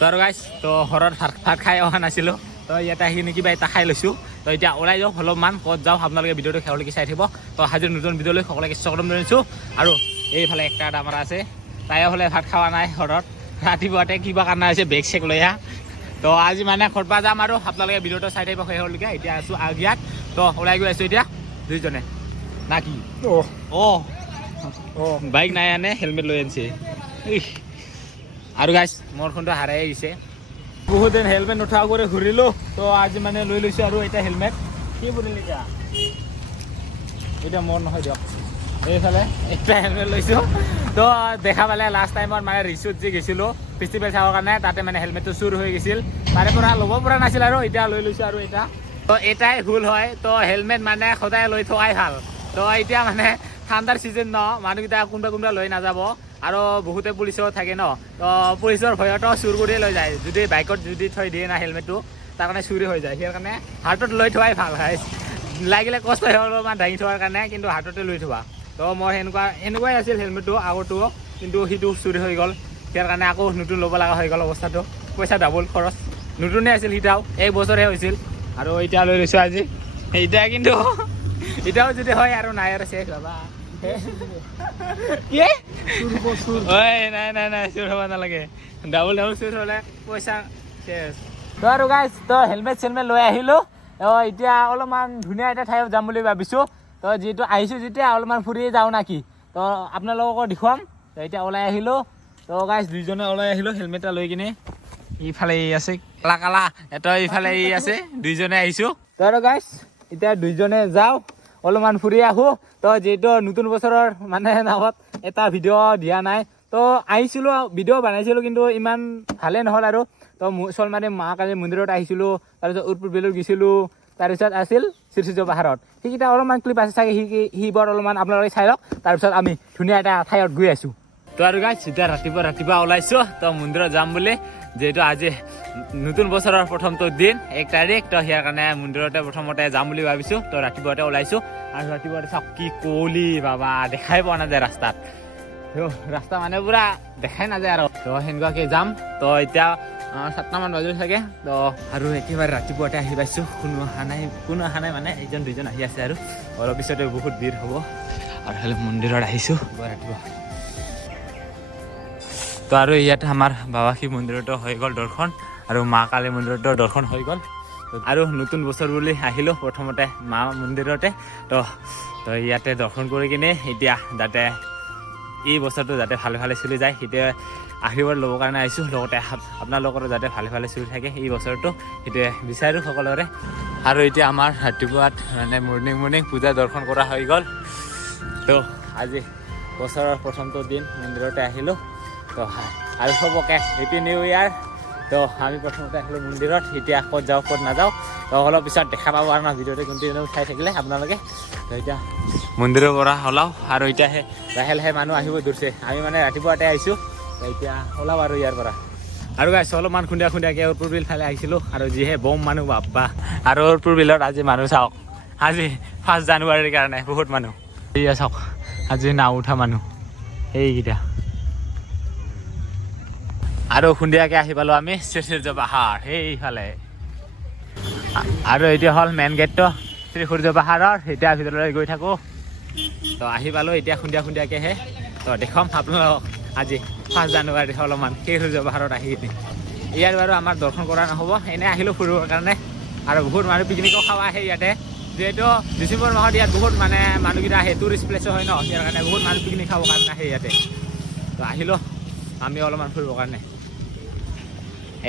তো আৰু গাইছ তো ঘৰত ভাত খাই অহা নাছিলোঁ তো ইয়াতে আহি কিবা এটা খাই লৈছোঁ তো এতিয়া ওলাই যাওঁ অলপমান ক'ত যাওঁ আপোনালোকে ভিডিঅ'টো শেষলৈকে চাই থাকিব তো হাজিৰ নতুন ভিডিঅ'লৈ সকলোকে স্বাগতম জনাইছোঁ আৰু এইফালে একটা ডামাৰ আছে তাই হ'লে ভাত খোৱা নাই ঘৰত ৰাতিপুৱাতে কিবা কাৰণে হৈছে বেগ চেক লৈ আহা তো আজি মানে ঘৰপা যাম আৰু আপোনালোকে ভিডিঅ'টো চাই থাকিব শেষলৈকে এতিয়া আছোঁ আগিয়াত তো ওলাই গৈ আছোঁ এতিয়া দুইজনে না কি বাইক নাই আনে হেলমেট লৈ আনিছে আৰু গাইছ মোৰখনটো হাৰাই আহিছে বহুত দিন হেলমেট নুঠা কৰি ঘূৰিলোঁ তো আজি মানে লৈ লৈছোঁ আৰু এতিয়া হেলমেট কি বুলিলে এতিয়া মোৰ নহয় দিয়ক এইফালে এটা হেলমেট লৈছোঁ তো দেখা পালে লাষ্ট টাইমত মানে ৰিচুত যি গৈছিলোঁ ফেষ্টিভেল চাবৰ কাৰণে তাতে মানে হেলমেটটো চুৰ হৈ গৈছিল তাৰে পৰা ল'ব পৰা নাছিল আৰু এতিয়া লৈ লৈছোঁ আৰু এটা তো এটাই ভুল হয় তো হেলমেট মানে সদায় লৈ থকাই ভাল তো এতিয়া মানে ঠাণ্ডাৰ ছিজন ন মানুহকেইটা কোনোবা লৈ নাযাব আৰু বহুতে পুলিচো থাকে ন তো পুলিচৰ ভয়তো চুৰ কৰিয়ে লৈ যায় যদি বাইকত যদি থৈ দিয়ে না হেলমেটটো তাৰ কাৰণে চুৰি হৈ যায় সেইকাৰণে হাতত লৈ থোৱাই ভাল হয় লাগিলে কষ্ট হয় অলপমান দাঙি থোৱাৰ কাৰণে কিন্তু হাততে লৈ থোৱা তো মই এনেকুৱাই আছিল হেলমেটটো আগৰটো কিন্তু সিটো চুৰি হৈ গ'ল সেই কাৰণে আকৌ নতুন ল'ব লগা হৈ গ'ল অৱস্থাটো পইচা ডাবল খৰচ নতুনে আছিল সিটাও এক বছৰহে হৈছিল আৰু এতিয়া লৈ লৈছোঁ আজি এতিয়া কিন্তু এতিয়াও যদি হয় আৰু নাই আৰু শেষ বাবা নাই চুৰ হ'ব নালাগে ডাবল চুৰ হ'লে পইচা শেষ তো আৰু গাইছ তো হেলমেট চেলমেট লৈ আহিলোঁ এতিয়া অলপমান ধুনীয়া এটা ঠাইত যাম বুলি ভাবিছোঁ তো যিহেতু আহিছোঁ যেতিয়া অলপমান ফুৰি যাওঁ নাকি তো আপোনালোককো দেখুৱাম তো এতিয়া ওলাই আহিলোঁ তো গাইছ দুইজনে ওলাই আহিলোঁ হেলমেট এটা লৈ কিনে ইফালে আছে কালা এটা ইফালে আছে দুইজনে আহিছোঁ তো আৰু গাইছ এতিয়া দুইজনে যাওঁ অলপমান ফুৰি আহোঁ তো যিহেতু নতুন বছৰৰ মানে নামত এটা ভিডিঅ' দিয়া নাই তো আহিছিলোঁ ভিডিঅ' বনাইছিলোঁ কিন্তু ইমান ভালে নহ'ল আৰু তো মুছলমানে মহাকালী মন্দিৰত আহিছিলোঁ তাৰপিছত উৎপৰ বিলত গৈছিলোঁ তাৰপিছত আছিল শ্ৰীসূৰ্য পাহাৰত সেইকেইটা অলপমান ক্লিপ আছে চাগে সিবোৰ অলপমান আপোনালোকে চাই লওক তাৰপিছত আমি ধুনীয়া এটা ঠাইত গৈ আছোঁ তো আৰু গাইছ এতিয়া ৰাতিপুৱা ওলাইছোঁ তো মন্দিৰত যাম বুলি যিহেতু আজি নতুন বছৰৰ প্ৰথমটো দিন 1 তাৰিখ তো সেয়াৰ কাৰণে মন্দিৰতে প্ৰথমতে যাম বুলি ভাবিছোঁ তো ৰাতিপুৱাতে ওলাইছোঁ আৰু ৰাতিপুৱাতে চাওক কি কুঁৱলী বাবা দেখাই পোৱা নাযায় ৰাস্তাত ৰাস্তা মানে পুৰা দেখাই নাযায় আৰু তো সেনেকুৱাকৈ যাম তো এতিয়া 7টামান বাজিল চাগে তো আৰু একেবাৰে ৰাতিপুৱাতে আহি পাইছোঁ কোনো অহা নাই মানে এজন দুইজন আহি আছে আৰু অলপ পিছতে বহুত ভিৰ হ'ব আৰু হ'লে মন্দিৰত আহিছোঁ ৰাতিপুৱা তো আৰু ইয়াতে আমাৰ বাবা শিৱ মন্দিৰতো হৈ গ'ল দৰ্শন আৰু মা কালী মন্দিৰতো দৰ্শন হৈ গ'ল আৰু নতুন বছৰ বুলি আহিলোঁ প্ৰথমতে মা মন্দিৰতে তো ইয়াতে দৰ্শন কৰি কিনে এতিয়া যাতে এই বছৰটো যাতে ভালে চলি যায় সেইটোৱে আশীৰ্বাদ ল'বৰ কাৰণে আহিছোঁ লগতে আপোনালোকৰো যাতে ভালে চলি থাকে এই বছৰটো সেইটোৱে বিচাৰোঁ সকলোৰে আৰু এতিয়া আমাৰ ৰাতিপুৱাত মানে মৰ্ণিং পূজা দৰ্শন কৰা হৈ গ'ল তো আজি বছৰৰ প্ৰথমটো দিন মন্দিৰতে আহিলোঁ তো আৰু চবকে হেপী নিউ ইয়াৰ তো আমি প্ৰথমতে আহিলোঁ মন্দিৰত এতিয়া ক'ত যাওঁ ক'ত নাযাওঁ তো অলপ পিছত দেখা পাব আৰু না ভিডিঅ'টো কণ্টিনিউ চাই থাকিলে আপোনালোকে তো এতিয়া মন্দিৰৰ পৰা ওলাওঁ আৰু এতিয়া লাহে মানুহ আহিব ধৰিছে আমি মানে ৰাতিপুৱাতে আহিছোঁ তো এতিয়া ওলাওঁ আৰু ইয়াৰ পৰা আৰু গাইছ অলপমান খুন্দিয়াকৈ উৎপৰ বিল ফালে আহিছিলোঁ আৰু যিহে বম মানুহ বাপ্পা আৰু উৎপৰ বিলত আজি মানুহ চাওক আজি 1 জানুৱাৰীৰ কাৰণে বহুত মানুহ এয়া চাওক আজি নাও উঠা মানুহ এইকেইটা আৰু খুন্দিয়াকৈ আহি পালোঁ আমি শ্ৰীসূৰ্য পাহাৰ সেইফালে আৰু এতিয়া হ'ল মেইন গেটটো শ্ৰীসূৰ্য পাহাৰৰ এতিয়া ভিতৰলৈ গৈ থাকোঁ তো আহি পালোঁ এতিয়া খুন্দিয়াকৈহে তো দেখুৱাম আপোনালোকক আজি 1 জানুৱাৰী অলপমান শ্ৰীসূৰ্য পাহাৰত আহি কিনে ইয়াৰ বাৰু আমাৰ দৰ্শন কৰা নহ'ব এনেই আহিলোঁ ফুৰিবৰ কাৰণে আৰু বহুত মানুহ পিকনিকো খাব আহে ইয়াতে যিহেতু ডিচেম্বৰ মাহত ইয়াত বহুত মানে মানুহকেইটা আহে টুৰিষ্ট প্লেচো হয় ন ইয়াৰ কাৰণে বহুত মানুহ পিকনিক খাবৰ কাৰণে আহে ইয়াতে তো আহিলোঁ আমি অলপমান ফুৰিবৰ কাৰণে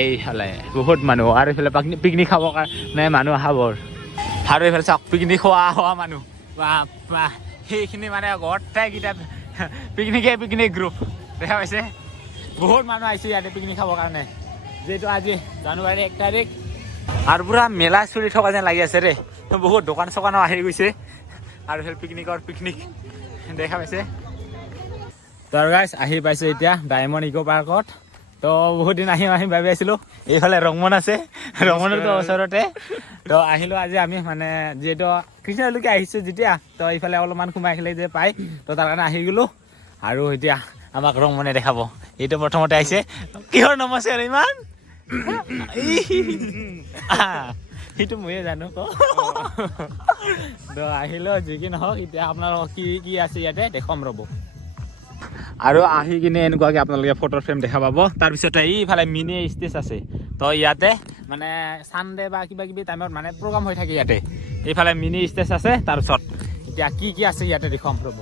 এইফালে বহুত মানুহ আৰু এইফালে পিকনিক খাবৰ কাৰণে মানুহ আহাবৰ আৰু এইফালে চাওক পিকনিক খোৱা মানুহ বা সেইখিনি মানে গোটেইকেইটা পিকনিক গ্ৰুপ দেখা পাইছে বহুত মানুহ আহিছে ইয়াতে পিকনিক খাবৰ কাৰণে যিহেতু আজি জানুৱাৰী 1 তাৰিখ আৰু পুৰা মেলা চলি থকা যেন লাগি আছে ৰে বহুত দোকান চোকানো আহি গৈছে আৰু পিকনিক দেখা পাইছে তো গাইছ আহি পাইছোঁ এতিয়া ডায়মণ্ড ইক' পাৰ্কত তো বহুত দিন আহিম ভাবি আছিলোঁ এইফালে ৰংমন আছে ৰংমনৰতো ওচৰতে তো আহিলোঁ আজি আমি মানে যিহেতু কৃষ্ণলৈকে আহিছোঁ যেতিয়া তো এইফালে অলপমান সোমাই আহিলে যে পাই তো তাৰ কাৰণে আহি গ'লোঁ আৰু এতিয়া আমাক ৰংমনে দেখাব এইটো প্ৰথমতে আহিছে কিহৰ নাম আছে আৰু ইমান সেইটো ময়ে জানো তো আহিলেও যি কি নহওক এতিয়া আপোনালোকক কি কি আছে ইয়াতে দেখাম ৰ'ব আৰু আহি কিনে এনেকুৱাকৈ আপোনালোকে ফটো ফ্ৰেম দেখা পাব তাৰপিছতে এইফালে মিনি ষ্টেজ আছে তো ইয়াতে মানে ছানডে বা কিবা কিবি টাইমত মানে প্ৰগ্ৰাম হৈ থাকে ইয়াতে এইফালে মিনি ষ্টেজ আছে তাৰপিছত এতিয়া কি কি আছে ইয়াতে দেখাম ৰ'ব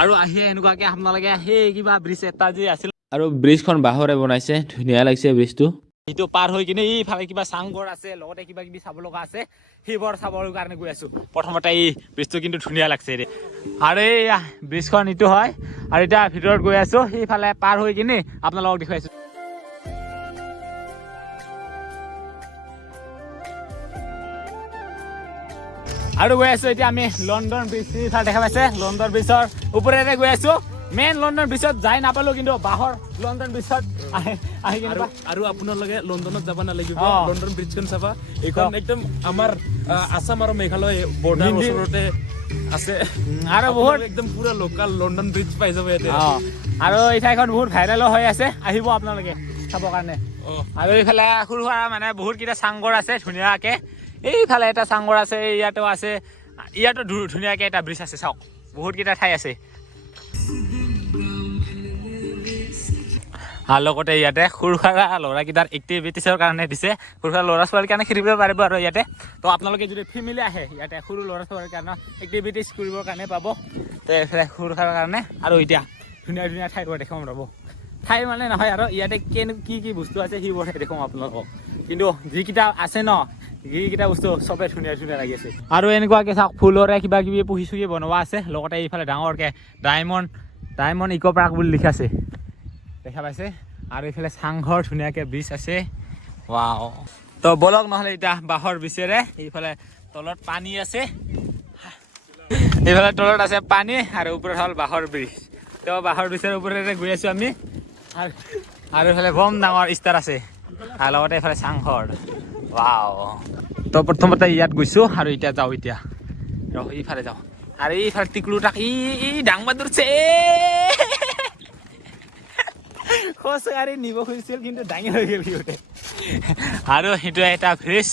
আৰু আহি এনেকুৱাকৈ আপোনালোকে সেই কিবা ব্ৰিজ এটা যে আছিল আৰু ব্ৰিজখন বাঁহৰে বনাইছে ধুনীয়া লাগিছে ব্ৰিজটো সেইটো পাৰ হৈ কিনে এইফালে কিবা চাংঘৰ আছে লগতে কিবা কিবি চাব লগা আছে সেইবোৰ চাবৰ কাৰণে গৈ আছোঁ প্ৰথমতে এই ব্ৰিজটো কিন্তু ধুনীয়া লাগছে ৰে আৰু এই ব্ৰিজখন ইটো হয় আৰু এতিয়া ভিতৰত গৈ আছোঁ সেইফালে পাৰ হৈ কিনে আপোনালোকক দেখুৱাইছোঁ আৰু গৈ আছোঁ এতিয়া আমি লণ্ডন ব্ৰিজ ইফালে দেখা পাইছে লণ্ডন ব্ৰিজৰ ওপৰেৰে গৈ আছোঁ মেইন লণ্ডন ব্ৰিজত যাই নাপালোঁ কিন্তু বাঁহৰ লণ্ডন ব্ৰিজত আহি কিনে আৰু আপোনালোকে লণ্ডনত যাব নালাগিব লণ্ডন ব্ৰিজখন চাবা এইখন একদম আমাৰ আসাম আৰু মেঘালয় বৰ্ডাৰ ওচৰতে আছে আৰু বহুত একদম পুৰা লোকাল লণ্ডন ব্ৰিজ পাই যাব ইয়াতে আৰু এই ঠাইখন বহুত ভাইৰেলো হৈ আছে আহিব আপোনালোকে চাবৰ কাৰণে আৰু এইফালে সৰু সুৰা মানে বহুতকেইটা চাংঘৰ আছে ধুনীয়াকৈ এইফালে এটা চাংঘৰ আছে ইয়াতো আছে ইয়াতো ধুনীয়াকৈ এটা ব্ৰিজ আছে চাওক বহুতকেইটা ঠাই আছে আৰু লগতে ইয়াতে সৰু সুৰা ল'ৰাকেইটাৰ এক্টিভিটিছৰ কাৰণে দিছে সৰু সুৰা ল'ৰা ছোৱালীৰ কাৰণে খেলিব পাৰিব আৰু ইয়াতে তো আপোনালোকে যদি ফেমিলি আহে ইয়াতে সৰু ল'ৰা ছোৱালীৰ কাৰণে এক্টিভিটিছ কৰিবৰ কাৰণে পাব তো এইফালে সৰু সুৰাৰ কাৰণে আৰু এতিয়া ধুনীয়া ধুনীয়া ঠাইবোৰ দেখাম ৰ'ব ঠাই মানে নহয় আৰু ইয়াতে কি বস্তু আছে সেইবোৰ দেখুৱাম আপোনালোকক কিন্তু যিকেইটা আছে ন যিকেইটা বস্তু চবেই ধুনীয়া ধুনীয়া লাগি আছে আৰু এনেকুৱাকৈ চাওক ফুলৰে কিবা কিবি পুহি চুহি বনোৱা আছে লগতে এইফালে ডাঙৰকৈ ডায়মণ্ড ইক' পাৰ্ক বুলি লিখা আছে দেখা পাইছে আৰু এইফালে চাংঘৰ ধুনীয়াকৈ ব্ৰিজ আছে ৱাও তো বলক নহ'লে এতিয়া বাঁহৰ ব্ৰিজেৰে এইফালে তলত পানী আছে এইফালে তলত আছে পানী আৰু ওপৰত হ'ল বাঁহৰ ব্ৰিজ তো বাঁহৰ ব্ৰিজৰ ওপৰেৰে গৈ আছোঁ আমি আৰু এইফালে বম ডাঙৰ ষ্টাৰ আছে আৰু লগতে এইফালে চাংঘৰ ৱাও তো প্ৰথমতে ইয়াত গৈছোঁ আৰু এতিয়া যাওঁ এতিয়া এইফালে যাওঁ আৰু এইফালে টিকলু তাক ডাঙৰ দূৰছে খোজকাঢ়ি নিব খুজিছিল কিন্তু ডাঙৰ হৈ গ'ল সিহঁতে আৰু সেইটো এটা ব্ৰিজ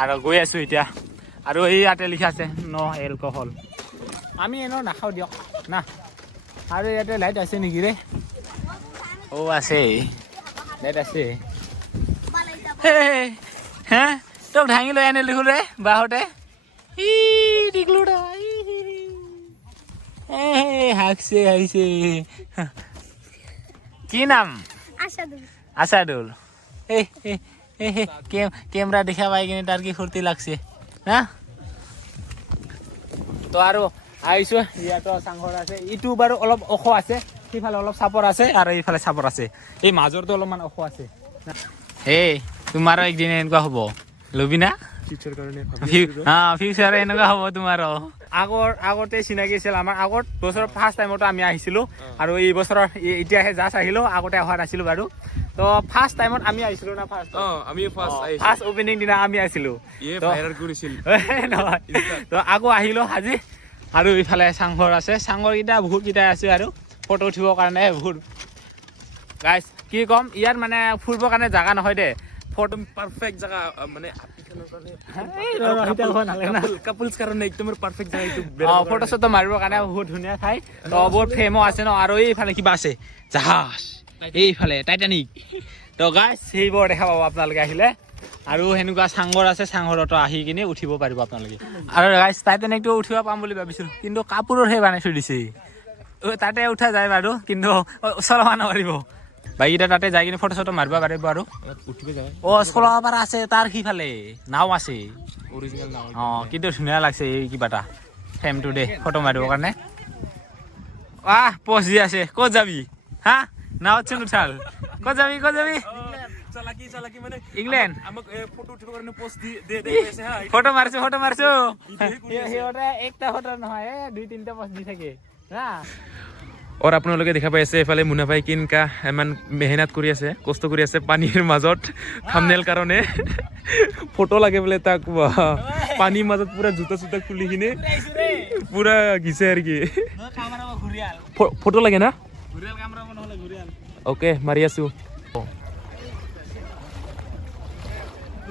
আৰু গৈ আছোঁ এতিয়া আৰু এই ইয়াতে লিখা আছে ন' এলকহল আমি এনেও নাখাওঁ দিয়ক না আৰু ইয়াতে লাইট আছে নেকি ৰে আছে লাইট আছে হে তোক ভাঙি লৈ আনি লিখোঁ ৰে বাহঁতে টিকলুটা হাঁকছে হাঁহিছে কি নাম আসাদুল কেমেৰা দেখা পাই কিনে তাৰ কি ফূৰ্তি লাগছে হা তো আৰু আহিছোঁ ইয়াতো চাংঘৰ আছে ইটো বাৰু অলপ ওখ আছে সিফালে অলপ চাপৰ আছে আৰু এইফালে চাপৰ আছে এই মাজৰটো অলপমান ওখ আছে তোমাৰো একদিন এনেকুৱা হ'ব ল'বি না ফিউচাৰ এনেকুৱা হ'ব তোমাৰো আগতে চিনাকি আছিল আমাৰ আগত বছৰৰ ফাৰ্ষ্ট টাইমতো আমি আহিছিলোঁ আৰু এই বছৰৰ এতিয়াহে জাষ্ট আহিলোঁ আগতে অহা নাছিলোঁ বাৰু তো ফাৰ্ষ্ট টাইমত আমি আহিছিলোঁ না ফাৰ্ষ্ট অপেনিং দিনা আমি আছিলোঁ নহয় তো আকৌ আহিলোঁ আজি আৰু এইফালে চাংঘৰ আছে চাংঘৰকেইটা বহুতকেইটা আছে আৰু ফটো উঠিবৰ কাৰণে বহুত গাইজ কি ক'ম ইয়াত মানে ফুৰিবৰ কাৰণে জেগা নহয় দে ফটো পাৰফেক্ট জেগা মানে কাপলছ কাৰণে একদম পাৰফেক্ট জেগা ফটো চটো মাৰিবৰ কাৰণে বহুত ধুনীয়া ঠাই তো বহুত ফেমো আছে ন আৰু এইফালে কিবা আছে জাহাজ এইফালে টাইটানিক তো গাইজ সেইবোৰ দেখা পাব আপোনালোকে আহিলে আৰু সেনেকুৱা চাংঘৰ আছে চাংঘৰতো আহি কিনে উঠিব পাৰিব আপোনালোকে আৰু গাইজ টাইটানিকটো উঠিব পাম বুলি ভাবিছিলোঁ কিন্তু কাপোৰৰহে বনাই থৈ দিছে তাতে উঠা যায় বাৰু কিন্তু চলাব নোৱাৰিব বাইকেইটা তাতে যাই কিনে ফটো চটো মাৰিব পাৰিব আৰু চলাব পৰা আছে তাৰ সিফালে নাও আছে অৰিজিনেল নাও কিন্তু ধুনীয়া লাগছে এই কিবা এটা ফ্ৰেমটো দে ফটো মাৰিবৰ কাৰণে পষ্ট দি আছে ক'ত যাবি হা নাওত চোন উঠাল ক'ত যাবি ইংলেণ্ড ফটো মাৰিছো সিহঁতে একটা ফটো নহয় 2-3টা পষ্ট দি থাকে হা और আপোনালোকে দেখা পাই আছে এফালে মুনাফাই কিনকা ইমান মেহনত কৰি আছে কষ্ট কৰি আছে পানীৰ মাজত থাম্বনেল কাৰণে ফটো লাগে বোলে তাক পানীৰ মাজত পুৰা জুতা চুতা খুলি কিনে পুৰা গিছে আৰু কি ফটো লাগে না ওকে মাৰি আছো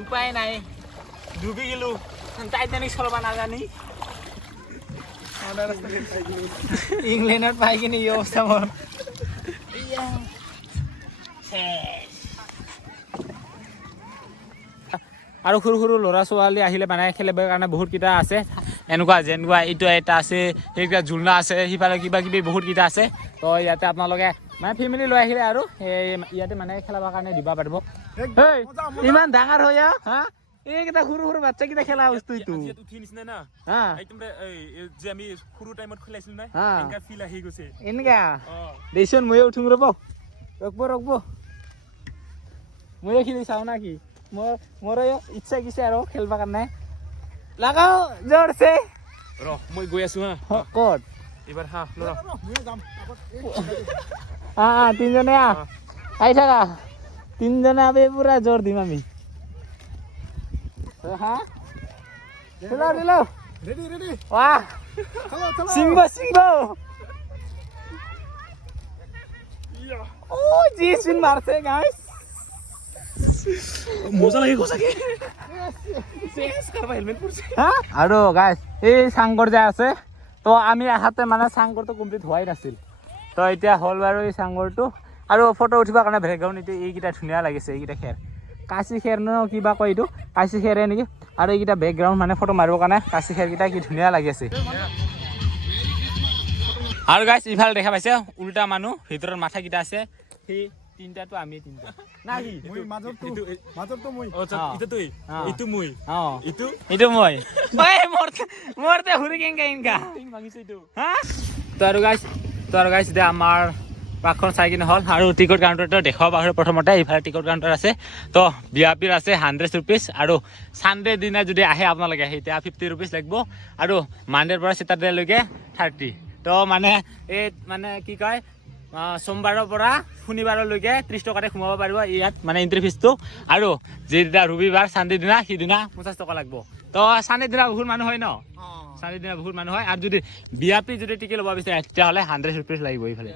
উপায় নাই ডুবি গেলো টাইটানিক চলাব নাজানি ইংলেণ্ডত পাই কিনে এই অৱস্থা মোৰ আৰু সৰু সৰু ল'ৰা ছোৱালী আহিলে মানে খেলিবৰ কাৰণে বহুতকেইটা আছে এনেকুৱা যেনেকুৱা এইটো এটা আছে সেইকেইটা ঝুলনা আছে সিফালে কিবা কিবি বহুতকেইটা আছে তো ইয়াতে আপোনালোকে মানে ফেমিলি লৈ আহিলে আৰু ইয়াতে মানে খেলাবৰ কাৰণে দিব পাৰিব ইমান ডাঙৰ হয় হা এইকেইটা সৰু সৰু বাচ্চাকেইটা খেলা বস্তু এইটো এনেকা দেচোন ময়ো উঠিম ৰ'ব ৰ'ব ময়ো খেলি চাওঁ না কি মোৰো ইচ্ছা কিছে আৰু খেলিবৰ কাৰণে লাগাও জোৰছে মই গৈ আছো হা ক'ত এইবাৰ হা ল'ৰা তিনিজনে আহি থাকা তিনিজনে আমি পুৰা জোৰ দিম আমি হা দিলো ৱাহ সিংহ ও জি সিন মাৰছে গাইস মজা লাগে কোসাকে আৰু গাইস এই সাংগৰ যে আছে তো আমি আহাতে মানে সাংগৰটো কমপ্লিট হোৱাই নাছিল তো এতিয়া হ'ল বাৰু এই সাংগৰটো আৰু ফটো উঠিবৰ কাৰণে বেকগ্ৰাউণ্ড এইটো এইকেইটা ধুনীয়া লাগিছে এইকেইটা খেৰ কাঁচি খেৰ ন কিবা কয় এইটো কাঁচি খেৰে নেকি আৰু এইকেইটা বেকগ্ৰাউণ্ড মানে ফটো মাৰিবৰ কাৰণে কাঁচি খেৰকেইটা কি ধুনীয়া লাগি আছে আৰু গাইছ ইফালে দেখা পাইছে উল্টা মানুহ ভিতৰত মাথাকেইটা আছে সেই তিনিটাটো আমি তিনিটা নাই এইটো মই মৰতে হুৰি কেংকা ইনকা তো আৰু গাইছ এতিয়া আমাৰ পাৰ্কখন চাই কিনে হ'ল আৰু টিকট কাউণ্টাৰটো দেখাব পাহৰি প্ৰথমতে ইফালে টিকট কাউণ্টাৰ আছে তো বিয়াপিৰ আছে 100 ৰুপিজ আৰু ছানডে দিনা যদি আহে আপোনালোকে তেতিয়া 50 ৰুপিজ লাগিব আৰু মানডেৰ পৰা ছেটাৰডেলৈকে 30 তো মানে এই মানে কি কয় সোমবাৰৰ পৰা শনিবাৰলৈকে 30 টকাতে সোমাব পাৰিব ইয়াত মানে এণ্ট্ৰি ফিজটো আৰু যেদিনা ৰবিবাৰ ছানডে দিনা সিদিনা 50 টকা লাগিব তো ছানডে দিনা বহুত মানুহ হয় ন ছানডে দিনা বহুত মানুহ হয় আৰু যদি বিয়াপি যদি টিকেট ল'ব বিচাৰে তেতিয়াহ'লে 100 ৰুপিজ লাগিব এইফালে